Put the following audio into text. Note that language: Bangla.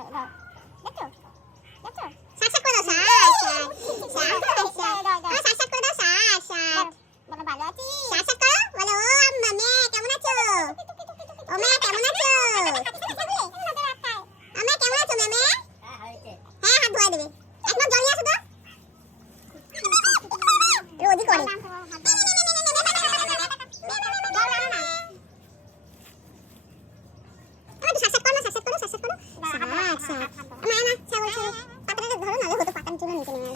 দেখছো দেখছো সাকসাক করে দাও সাক সাকসাক করে দাও সাক বলো ভালো আছি সাকসাক করো বলো ও আম্মা মে কেমন আছো ও মে কেমন আছো আমে কেমন আছো মে মে হ্যাঁ হাত ধোয়া দেবে একবার জল নিয়ে আসো তো রোজই করে সাকসাক করো সাকসাক করো সাকসাক করো সাক সাক আমা না ছাগল ছাগল পাতাটা ধরো নালে হতো পাতার চুলো নিচে নেমে